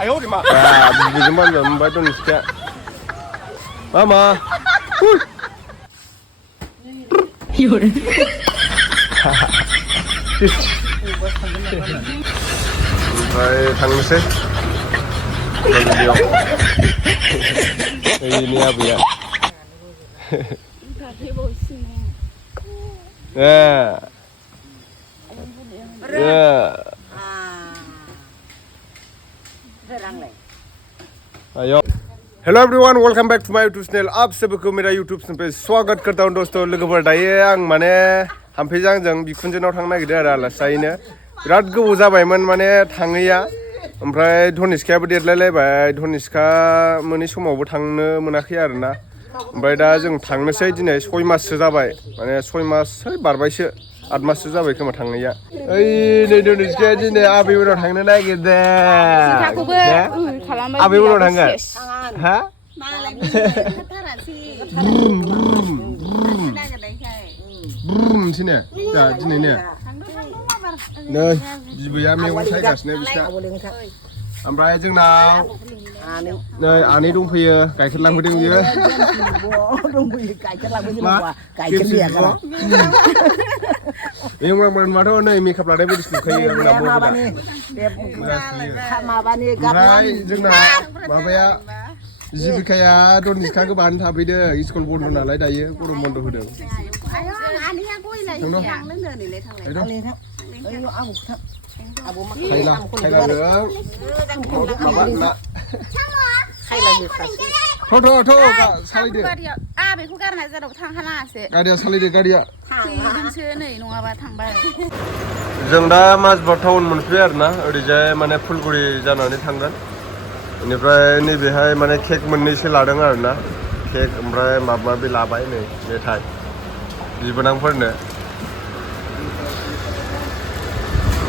哎呦我的妈！啊，比什么人买东西看。妈妈。有人。哈哈。ओमफ्राय थांनोसै ini आबैया ayo Hello everyone, welcome back to my YouTube channel. आप सबको मेरा YouTube channel पे स्वागत करता हूँ दोस्तों. लोगोफोर दायो आं माने हामफैजांजों बिखुनजोनाव थांनो नागिरदों आरो आलासिनो. बिराद गोबाव जाबायमोन माने थाङैया. ओमफ्राय धनिष्कायाबो देरलायलायबाय. धनिष्का मोनै समावबो थांनो मोनाखै आरोना. ओमफ्राय दा जों थांनोसै दिनै 6 माससो जाबाय. माने 6 मास बारबायसो. 8 माससो जाबाय खोमा थाङैया. ओइ नै धनिष्काया दिनै आबैमोनाव थांनो नागिरदों. आबैमोनाव थांगोन? हा? ब्रुम थिने दा दिनै ने नै बिबैया मेगन सायगासिनो बिस्रा ओमफ्राय जोंनाव नै आनै दंफैयो गाइखेर लांफैदों बियो दंफैयो गाइखेर लांफैदों गाइखेर गैयाबा माथो नै मेकआप लानाय बायदि नुखायो आंना माबानि ओमफ्राय जोंना माबाया जिबिकाया धनिष्काखौ बानो थाफैदों स्कुल बन्द नालाय दायो गरम बन्द होदों जों दा माजबाद टाउन मोनफैबाय आरोना ओरैजाय माने फुलगुरि जानानै थांगोन बेनिफ्राय नैबेहाय माने केक मोननैसो लादों आरोना केक ओमफ्राय माबा माबि लाबाय नै मेथाइ बिबोनांफोरनो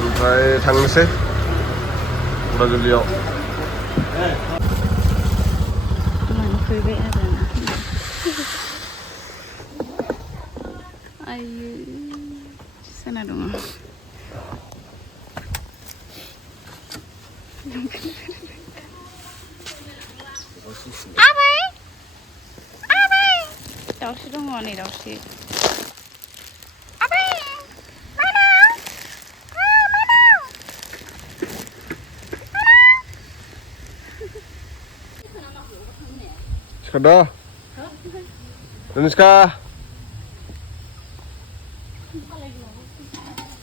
ओमफ्राय थांनोसै उदालगुरियाव मोनफैबाय आरोना आयु सोना दङ आबै आबै दाउस्रि दङ नै दाउस्रि आबै मानाव मानाव सिखारदो धनिष्का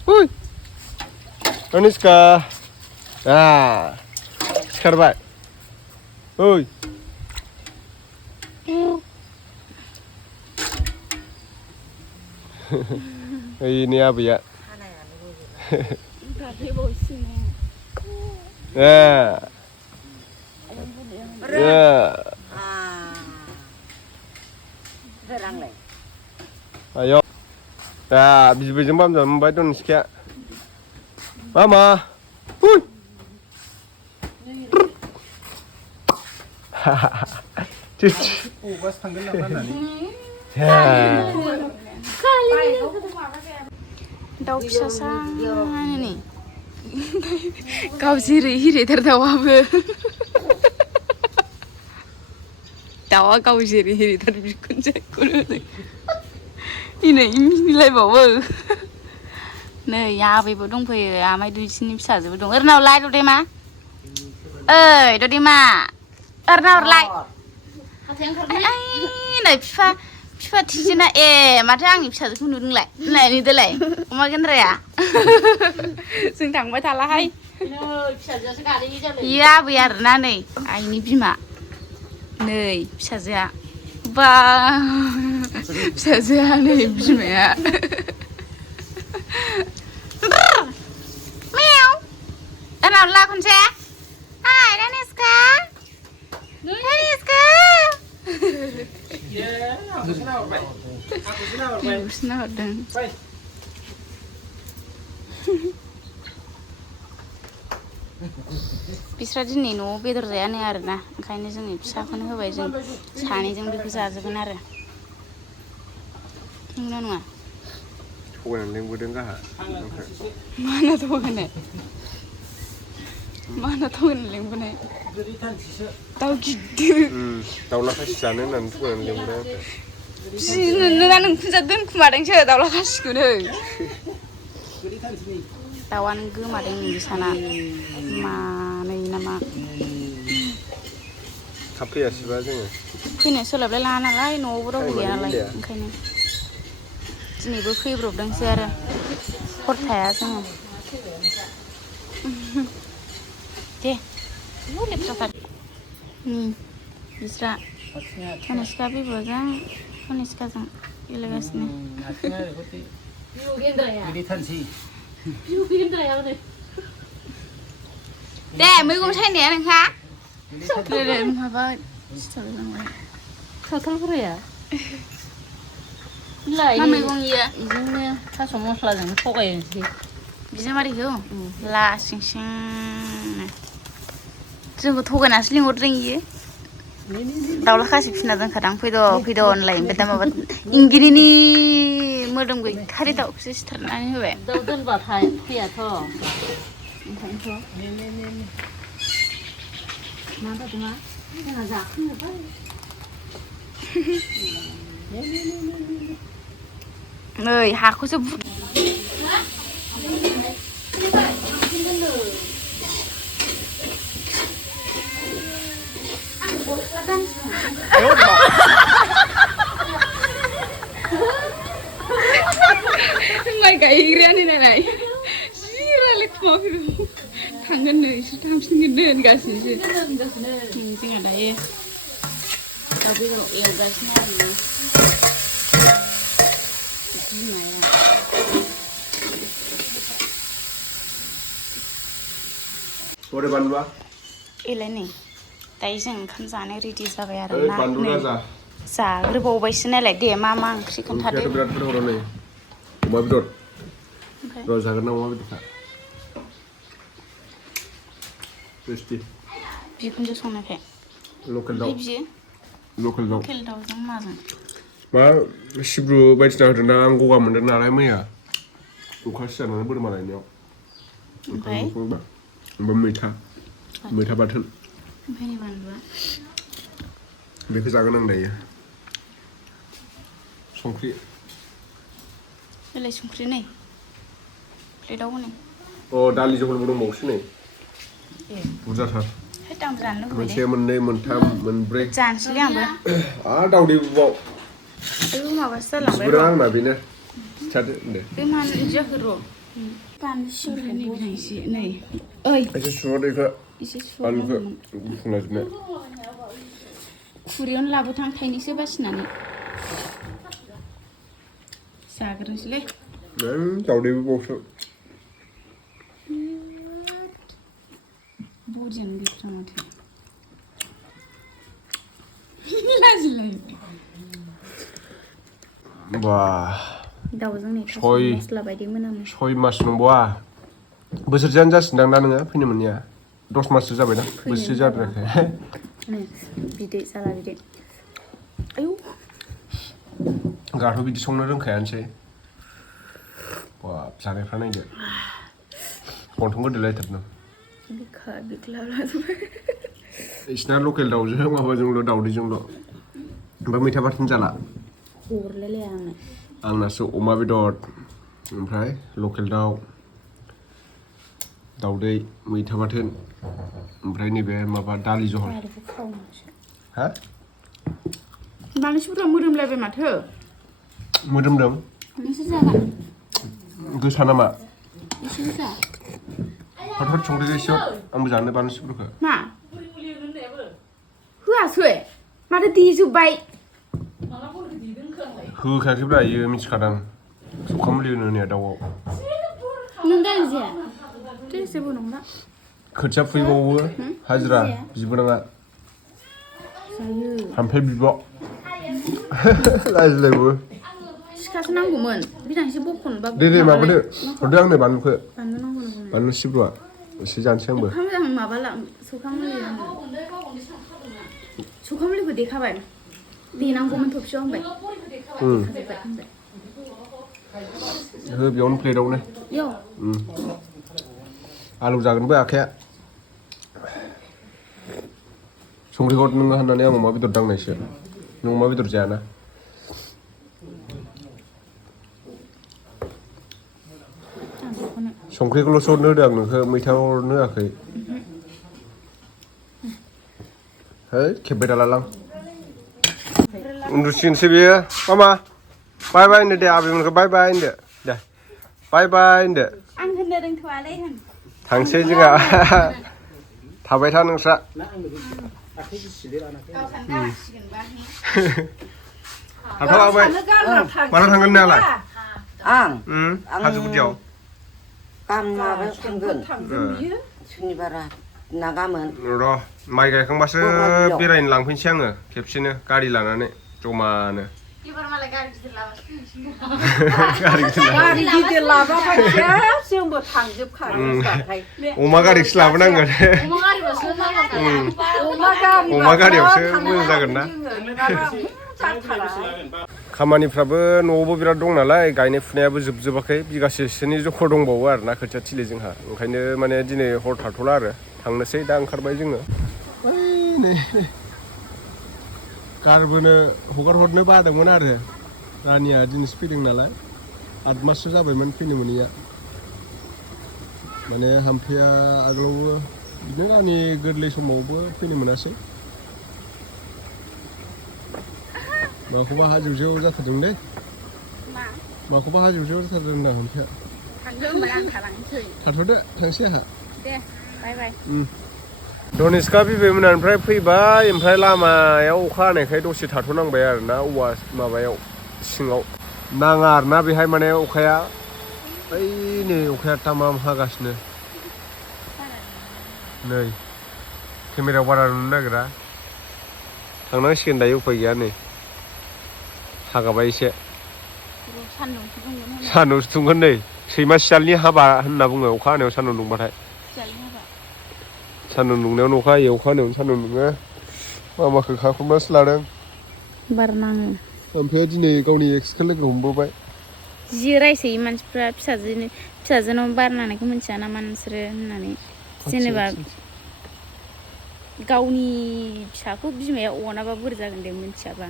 उइ धनिष्का सिखारबाय ओइ ini आबैया ayo दा बिबैजों बामजा मोनबाय धनिष्काया मामा उइ दाउ फिसासा नै गाव जेरै हिरिथार दाउआबो दाउआ गाव जेरै हिरिथार बिखुनजोखौनो नै मिनिलायबावो नै आबैबो दंफैयो आमाय दुइसिनि फिसाजोबो दं ओरनावलाय ददेमा ओइ ददेमा ओरनावलाय नै फिफा थिजिना ए माथो आंनि फिसाजोखौ नुदोंलाय नै नुदोलाय अमा गेन्द्राया जों थांबाय थालाहाय बियो आबै आरोना नै आइनि बिमा नै फिसाजोआ बा फिसाजोआ नै बिमाया मेव ओरनावला खनसे हाय धनिष्का धनिष्का बिबुसना हरदों बिस्रा दिनै न'आव बेदर जायानो आरोना ओंखायनो जोङो फिसाखौनो होबाय जों सानैजों बेखौ जाजोबगोन आरो नंगौना नङा थगायनानै लिंबोदों गाहा माना थगायनाय Mana tahun lembunai. Tahu gitu. Daula kasih sana nanti bukan lembunai. Si neng kunjadun kemarin saya daula kasih kuno. Tawan kemarin di sana. Mana ini nama? Tapi ya sebagainya. Kini seleb lelana lain, ngobrol dia lain. Kini. Sini berfri berubah sekarang. Kortaya semua. Deh, boleh berapa? Bisa. Kan sekarang berapa? Kan sekarang ilegas nih. Deh, mereka macam ni kan? Deh, apa? Total berapa? Mama kong iya. Ini tak semua selesai dengan pokoknya sih. Bisa mari ke? Lah, sing. Jangan thogan asli ngordeng iya. Daula kasih pina dan kadang pido online. Beda mah inggris ni modem gue hari tahu sih terang ni gue. Daudan batai, dia toh. Mana tu mah? Mana zakun apa? Ơi, aku sebut. Nggak kayak irian ini nai. Siralik mau tangan nih, tamsin gede gas nih. Ini ada ya. Tapi kalau gasnya ini. Sore bandua. Ile nih. Tadi saya kan ready sampai ada Bandu raja. Sa, gerbo bayi lah dia mama sih kan tadi. Kita berat orang nih. Umah bidot. Raja karena umah bidot. Pasti. Bikunjw sana kayak. Local dog. Biji. Local dog. Local dog sama macam. Ma sibru bayi cina ada nang gua mana narai maya. Tukar sana bermain ni. Okay. Mereka batal. Ini bandua. Mereka jangan nang daya. Songkri. Ile sungkri nih. Pledau nih. Oh, dali jauh lebih mau sini. Bujar sah. Hedang beran lu. Mensia menai mentam menbreak. Jangan sih yang ber. Tahu di bawah. Lu mau pasal lang ber. Seberang nabi nih. Cari deh. Biman jahro. Pan sur ini sih nih. Oi. Itu suara dia. Isi Alu suara. ke kulajnya. Kurion labu tang thaini sih bas nani. Sagar sih le. Tahu di bawah. Bojan gitu sama dia. Lazim. Wah. Dauzang nih. Soi. Setelah bayi mana nih. Soi mas nungguah. Besar jangan sedang nanya, punya mana? Dos mas saja beda. Besar jangan. Nih, bide salah bide. Ayo. Garuh bidi songna roंखायानो sih. Wah, जानायफ्रा नायदो. गन्थंखौ दोलायथारदों. बिखा बिख्लाला जोबबाय. इसिना लकेल दाउजों माबाजोंल' दाउदैजोंल'. ओमफ्राय मैथा बाथोन जाला. अरलायलाय आंनो. आंनासो अमा बेदर ओमफ्राय लकेल दाउ दाउदै मैथा बाथोन ओमफ्राय नैबे माबा दालि जहल. हा? मानसिफोरा मोदोमलायबाय माथो. मोदोमदों? नोंसोर जागोन? गोसा नामा? एसे गोसा. हट संख्रि एसे आंबो जानो बानलुसिफोरखौ. मा? होआसै? माथो देजोब्बाय. होखायाखैब्रा इयो मिथिखादां. सखा मुलि होनो होनाया दाउआव. नों दालि जाया? दे जेबो नंला. खोथिया फुहैबावो हाजिरा बिबोनाङा. जायो. ओमफ्राय बिब' लाजिलायबो. सिखासो नांगौमोन. बिदांसो बखनबा. दे माबादो हरदो आंनो बानलुखौ. बानलु नांगौ नांगौ. बानलु सिब्रुआ एसे जानोसै आंबो. मोजां माबाला सखा मुलि नांगौ. सखा मुलिखौ देखाबाय. देनांगौमोन थबसियाव होनबाय. हो बेयावनो प्लेटावनो. इयाव? आलु जागोनबो आखाया. संख्रिखौ नोङो होननानै आं अमा बेदर दांनायसो नों अमा बेदर जायाना संख्रिखौल'सो हरनो होदों आं नोंखौ मैथा हरनो होआखै है खेब्बाय थालालां उन्दुसिगोनसो बेयो मामा बाय बाय होनदो दे आबैमोनखौ बाय बाय होनदो दे बाय बाय होनदो आं होननो रोंथ'वालै होन थांसै जोंहा थाबाय था नोंस्रा हाथावाबाय माला थांगोन नोंलाय आं हाजो गुदियाव माबायाव थांगोन सुनिबारा ना गामोन र' माइ गायखांबासो बेरायनो लांफैनोसै आङो खेबसेनो गारि लानानै जमानो गारि गिदिर लाबाथाय जोंबो थांजोबखागोन अमा गारिखौसो लाबोनांगोन अमा गारियावसो मोजां जागोन ना खामानिफ्राबो न'आवबो बिराद दं नालाय गायनाय फुनायाबो जोबजोबाखै बिगासेसोनि जख' दंबावो आरोना खोथिया थिलि जोंहा ओंखायनो माने दिनै हर थाथ'ला आरो थांनोसै दा ओंखारबाय जोङो नै गारबोनो हगार हरनो बादोंमोन आरो रानिया दिनैसो फैदों नालाय 8 माससो जाबायमोन फैनो मोनैया माने हाम्फैया आगोलावबो बिदिनो रानि गोरलै समावबो फैनो मोनासै माखौबा हाजोआव जाथारदों दे माखौबा हाजोआव जाथारदों होनदां हाम्फैया थांदो होमबा आं थालांसै थाथ'दो थांसै आंहा दे बाय बाय दनिसखा बिबैमोननिफ्राय फैबाय ओमफ्राय लामायाव अखा हानायखाय दसे थाथ'नांबाय आरोना औवा माबायाव सिङाव नाङा आरोना बेहाय माने अखाया ओइ नै अखाया तामाम हागासिनो नै केमेरायाव बारा नुनो नागिरा थांनांसिगोन दायो उफाय गैया नै हागाबाय एसे सान्दुंसो दुंगोन नै सैमा सियालनि हाबा होनना बुङो अखा हानायाव सान्दुं दुंबाथाय सान्दुं दुंनायावनो अखा हायो अखा हानायावनो सान्दुं दुङो मामाखौ खाख्रबनासो लादों बार नाङो ओमफ्राय दिनै गावनि एक्सखौ लोगो हमबोबाय जि रायसोयो मानसिफ्रा फिसाजोनाव बार नांनायखौ मिथिया नामा नोंसोरो होननानै जेनेबा गावनि फिसाखौ बिमाया अनाबा बोरै जागोन दे मिथियाबा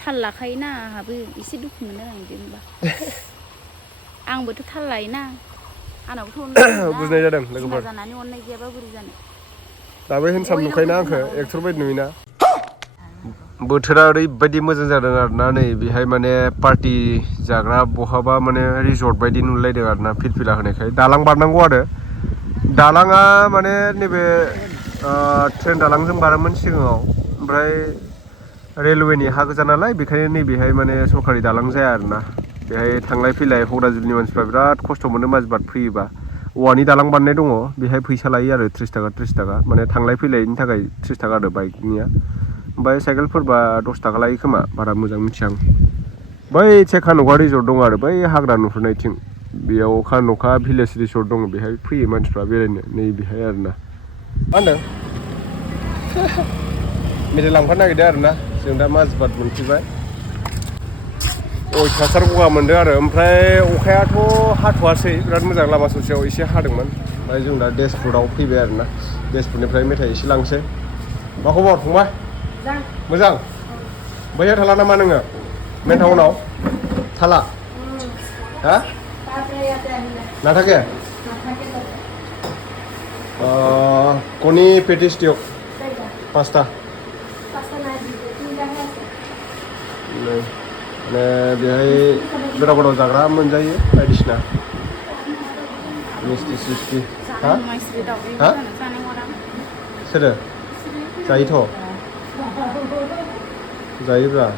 थाल लाखायोना आंहाबो एसे दुखु मोनो आं बिदि होनबा आंबोथ' थाल लायोना आंनावबोथ' बुजिनाय जादों लोगोफोर जानानै अननाय गैयाबा बोरै जानो दाबो हेन्डसाम नुखायोना आंखौ एक्टर बायदि नुयोना बोथोरा ओरैबायदि मोजां जादों आरोना नै बेहाय माने पार्टि जाग्रा बहाबा माने रिजर्ट बायदि नुलायदों आरोना फिरफिला होनायखाय दालां बारनांगौ आरो दालाङा माने नैबे ट्रेन दालांजों बारोमोन सिगाङाव ओमफ्राय रेलवेनि हा गोजा नालाय बेखायनो नैबेहाय माने सरकारि दालां जाया आरोना बेहाय थांलाय फैलाय हौराजुलिनि मानसिफ्रा बिराद खस्थ' मोनो माजबाद फैयोबा औवानि दालां बानायनाय दङ बेहाय फैसा लायो आरो 30 थाखा माने थांलाय फैलायनि थाखाय 30 थाखा आरो बाइकनिया ओमफ्राय साइकेलफोरबा 10 थाखा लायो खोमा बारा मोजां मिथिया आं बै खान'खा रिजर्ट दं आरो बै हाग्रा नुहुरनायथिं बेयाव खान'खा भिलेज रिजर्ट दङ बेहाय फैयो मानसिफ्रा बेरायनो नै बेहाय आरोना मा होनदों मेथाइ लांफानो नागिरदों आरोना जों दा माजबाद मोनफैबाय अयथासार गगा मोनदों आरो ओमफ्राय अखायाथ' हाथ'वासै बिराद मोजां लामा ससेयाव एसे हादोंमोन ओमफ्राय जों दा डेसपुराव फैबाय आरोना डेसपुरनिफ्राय मेथाइ एसे लांसै मा खबर फंबाय मोजां बैयाव थाला नामा नोङो मेन टाउनाव थाला हा नाथाके कनि पेटिस दियक 5टा माने बेहाय गोदाव जाग्रा मोनजायो बायदिसिना मिस्टि सिस्टि हा हा सोरो जायोथ' जायोब्रा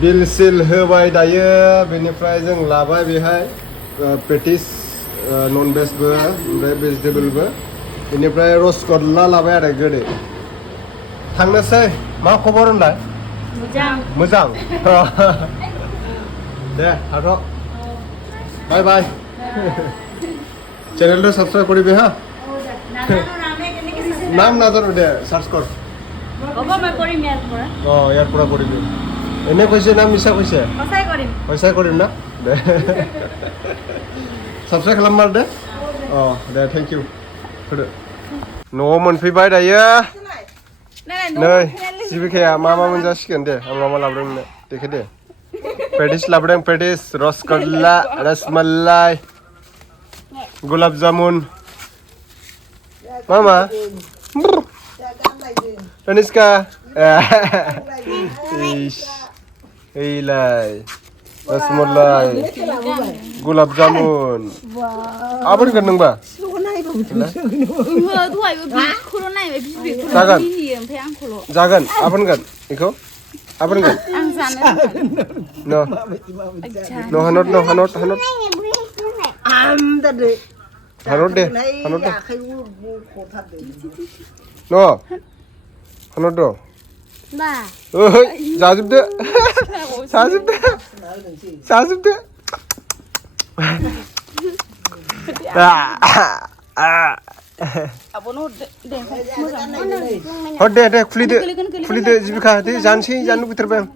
बिल सिल होबाय दायो बेनिफ्राय जों लाबाय बेहाय पेटिस नन भेजबो ओमफ्राय भेजिटेबोलबो बेनिफ्राय रसगल्ला लाबाय आरो गोदै थांनोसै मा खबर होनलाय मोजां दे थाथ' बाय बाय चैनल तो सब्सक्राइब करिबे हा नाम ना जानो दे सार्च कर হ'ব মই কৰিম ইয়াৰ পৰা ইয়াৰ পৰা কৰিবি এনে কৈছে না মিছা কৈছে সঁচাই কৰিম না দে साबस्क्राइब खालाममार दे दे थेंक इउ होदो न'आव मोनफैबाय दायो नै जिबिकाया मा मोनजासिगोन दे आं मा लाबोदों नोंनो देखाय दे पेटिस लाबोदों पेटिस रसगल्ला रसमलाई गुलाब जामुन मा Taniska Eilai Rasmulai Gulab jamun Apa kan nang ba? Jagan apa kan? Iko? Apa kan? No hanot Hanot deh No Hanot do Ba Jajibde Jajibde Hot deh Kulide Jibika deh jansi janu bitar bang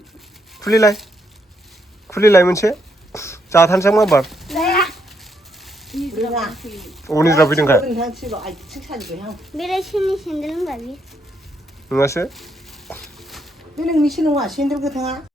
Kulilai moनसे Jatan sama bar Oni rapi dengkai Bila sini sendal babi Nggak sih? Bilang ni sini wah sendal ke tengah